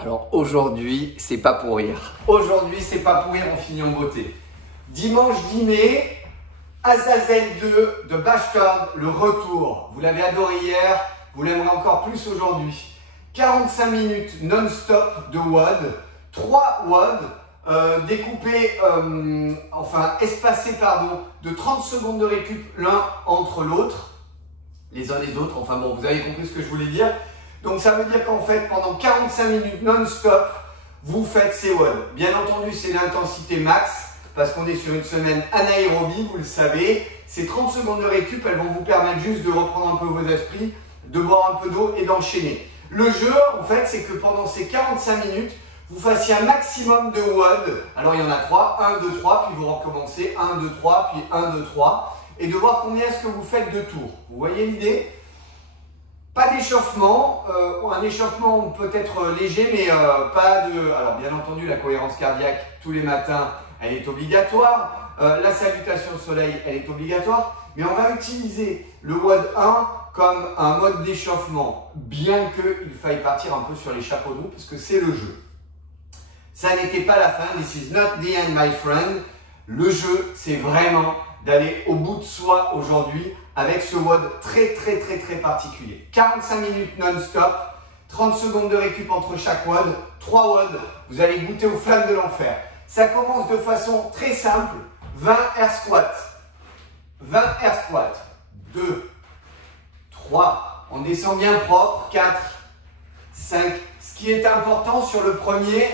Alors aujourd'hui, c'est pas pour rire. Aujourd'hui, c'est pas pour rire, on finit en beauté. Dimanche dîner, Azazel 2 de Bashtorn, le retour. Vous l'avez adoré hier, vous l'aimerez encore plus aujourd'hui. 45 minutes non-stop de WOD, 3 WOD découpés, espacés de 30 secondes de récup l'un entre l'autre, les uns les autres. Enfin bon, vous avez compris ce que je voulais dire. Donc ça veut dire qu'en fait, pendant 45 minutes non-stop, vous faites ces WOD. Bien entendu, c'est l'intensité max, parce qu'on est sur une semaine anaérobie, vous le savez. Ces 30 secondes de récup, elles vont vous permettre juste de reprendre un peu vos esprits, de boire un peu d'eau et d'enchaîner. Le jeu, en fait, c'est que pendant ces 45 minutes, vous fassiez un maximum de WOD. Alors, il y en a 3, 1, 2, 3, puis vous recommencez 1, 2, 3, puis 1, 2, 3. Et de voir combien est-ce que vous faites de tours. Vous voyez l'idée? Pas d'échauffement, un échauffement peut-être léger, mais pas de... Alors bien entendu, la cohérence cardiaque tous les matins, elle est obligatoire. La salutation au soleil, elle est obligatoire. Mais on va utiliser le WOD 1 comme un mode d'échauffement, bien qu'il faille partir un peu sur les chapeaux de roue, parce que c'est le jeu. Ça n'était pas la fin, this is not the end, my friend. Le jeu, c'est vraiment d'aller au bout de soi aujourd'hui avec ce WOD très particulier. 45 minutes non-stop, 30 secondes de récup entre chaque WOD, 3 WOD, vous allez goûter aux flammes de l'enfer. Ça commence de façon très simple, 20 air squats. 20 air squats, 2, 3, on descend bien propre, 4, 5. Ce qui est important sur le premier,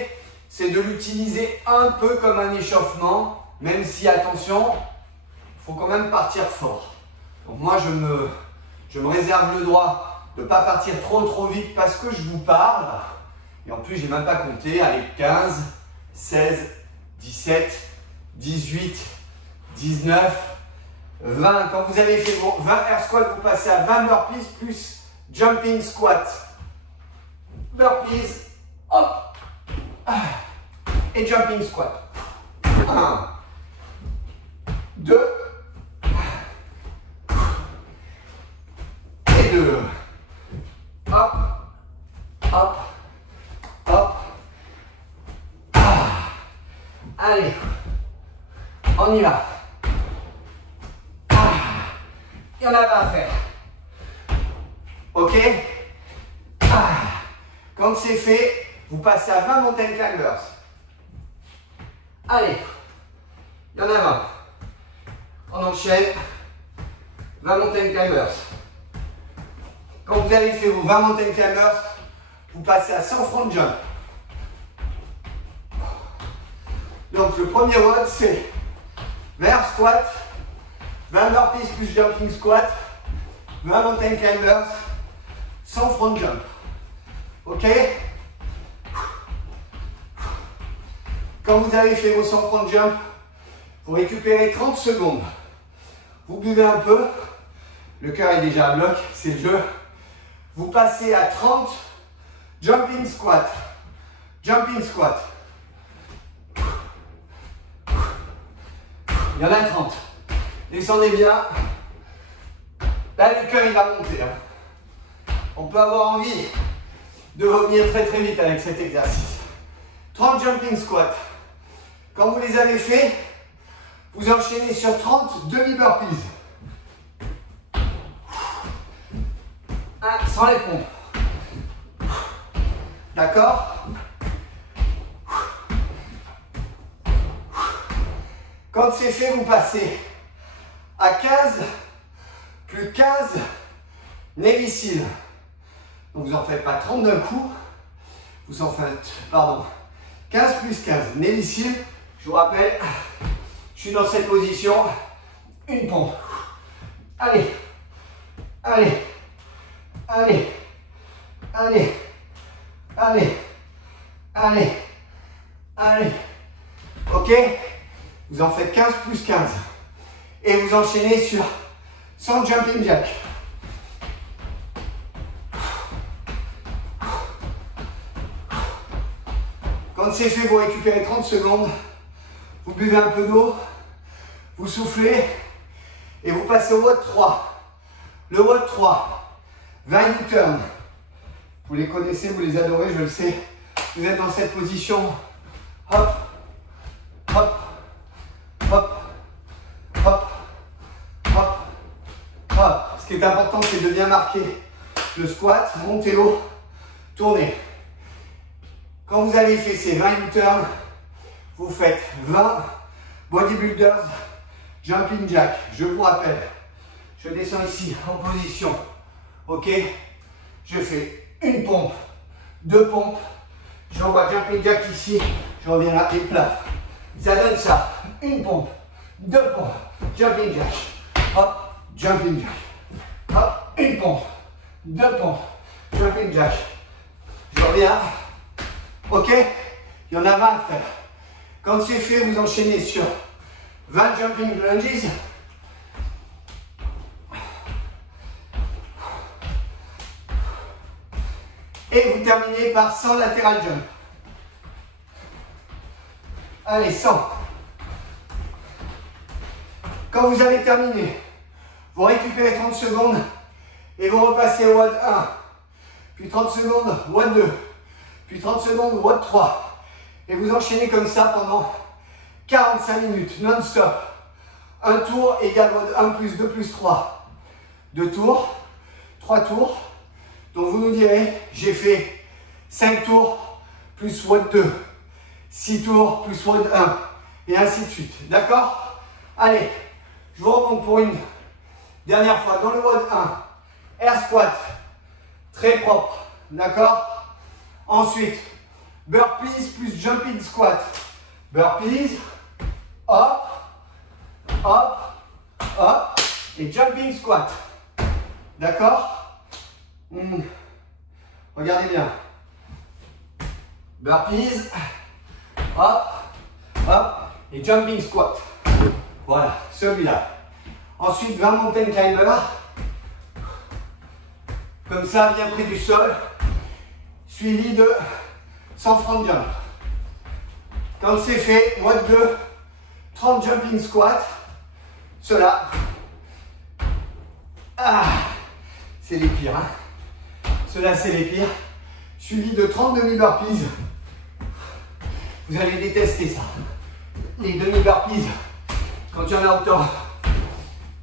c'est de l'utiliser un peu comme un échauffement, même si, attention, il faut quand même partir fort. Donc moi, je me réserve le droit de ne pas partir trop vite parce que je vous parle. Et en plus, je n'ai même pas compté. Allez, 15, 16, 17, 18, 19, 20. Quand vous avez fait vos 20 air squats, vous passez à 20 burpees plus jumping squat. Burpees, hop, et jumping squat. 1, 2, et 2. Hop, hop, hop. Allez, on y va. Il y en a 20 à faire. Ok? Quand c'est fait, vous passez à 20 mountain climbers. Allez, il y en a 20. On enchaîne. 20 mountain climbers. Quand vous avez fait vos 20 mountain climbers, vous passez à 100 front jump. Donc le premier WOD, c'est 20 squat, 20 burpees plus jumping squat, 20 mountain climbers, 100 front jump. Ok? Quand vous avez fait vos 100 front jump, vous récupérez 30 secondes. Vous buvez un peu, le cœur est déjà à bloc, c'est le jeu. Vous passez à 30 jumping squat. Jumping squat. Il y en a 30. Descendez bien. Là, le cœur, il va monter. On peut avoir envie de vomir très vite avec cet exercice. 30 jumping squats. Quand vous les avez fait, vous enchaînez sur 30 demi-burpees. Sans les pompes. D'accord? Quand c'est fait, vous passez à 15 plus 15 Navy Seal. Donc vous n'en faites pas 30 d'un coup. Vous en faites, 15 plus 15 Navy Seal. Je vous rappelle, je suis dans cette position. Une pompe. Allez. Allez. Allez. Allez. Allez. Allez. Allez. Ok? Vous en faites 15 plus 15. Et vous enchaînez sur 100 jumping jack. Quand c'est fait, vous récupérez 30 secondes. Vous buvez un peu d'eau. Vous soufflez. Et vous passez au WOD 3. Le WOD 3. 20 U-turn. Vous les connaissez, vous les adorez, je le sais. Vous êtes dans cette position. Hop, hop, hop, hop, hop, hop. Ce qui est important, c'est de bien marquer le squat, montez haut, tournez. Quand vous avez fait ces 20 U-turns, vous faites 20 bodybuilders jumping jack. Je vous rappelle, je descends ici en position. Ok, je fais une pompe, 2 pompes. J'envoie jumping jack ici, je reviens là et plat. Ça donne ça. Une pompe, 2 pompes, jumping jack. Hop, jumping jack. Hop, une pompe, 2 pompes, jumping jack. Je reviens. Ok, il y en a 20 à faire. Quand c'est fait, vous enchaînez sur 20 jumping lunges. Et vous terminez par 100 lateral jump. Allez, 100. Quand vous avez terminé, vous récupérez 30 secondes et vous repassez au WOD 1. Puis 30 secondes, WOD 2. Puis 30 secondes, WOD 3. Et vous enchaînez comme ça pendant 45 minutes, non-stop. Un tour égale WOD 1 plus 2 plus 3. 2 tours, 3 tours. Donc vous nous direz, j'ai fait 5 tours plus WOD 2, 6 tours plus WOD 1, et ainsi de suite. D'accord? Allez, je vous remonte pour une dernière fois. Dans le WOD 1, air squat, très propre. D'accord? Ensuite, burpees plus jumping squat. Burpees, hop, hop, hop, et jumping squat. D'accord? Regardez bien. Burpees, hop, hop, et jumping squat. Voilà, celui-là. Ensuite, 20 mountain climber. Comme ça, bien près du sol. Suivi de 100 front jump. Quand c'est fait, WOD 2, 30 jumping squat. Cela. Ah, c'est les pires, hein. Ceux-là, c'est les pires. Suivi de 30 demi-burpees. Vous allez détester ça. Les demi-burpees, quand il y en a autant,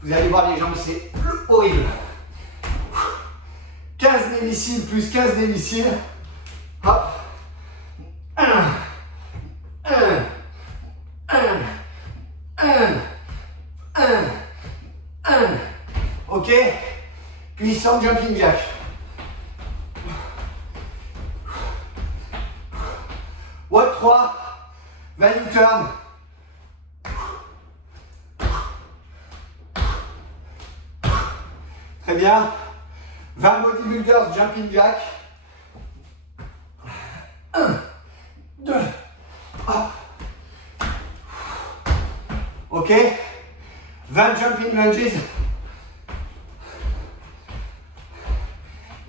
vous allez voir les jambes, c'est horrible. 15 déviciles plus 15 déviciles. Hop. 1, 1, 1, 1, 1, 1. Ok. Puis 100 jumping jack. WOD 3, 20 U-turn. Très bien. 20 bodybuilders jumping jack. 1, 2, hop. Ok. 20 jumping lunges.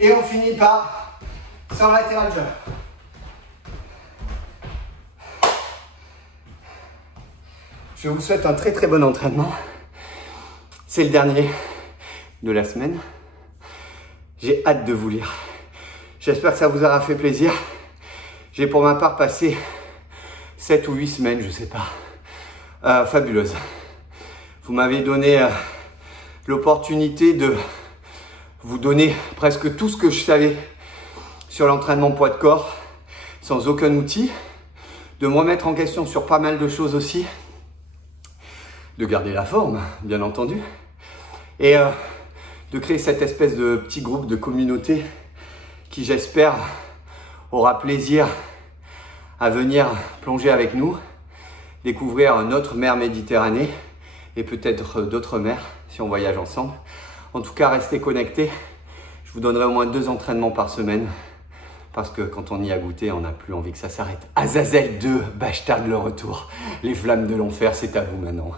Et on finit par 100 lateral jump. Je vous souhaite un très très bon entraînement. C'est le dernier de la semaine. J'ai hâte de vous lire. J'espère que ça vous aura fait plaisir. J'ai pour ma part passé 7 ou 8 semaines, je sais pas, fabuleuses. Vous m'avez donné l'opportunité de vous donner presque tout ce que je savais sur l'entraînement poids de corps, sans aucun outil, de me remettre en question sur pas mal de choses aussi, de garder la forme, bien entendu, et de créer cette espèce de petit groupe de communauté qui, j'espère, aura plaisir à venir plonger avec nous, découvrir notre mer Méditerranée et peut-être d'autres mers si on voyage ensemble. En tout cas, restez connectés. Je vous donnerai au moins 2 entraînements par semaine parce que quand on y a goûté, on n'a plus envie que ça s'arrête. Azazel 2, #le retour. Les flammes de l'enfer, c'est à vous maintenant.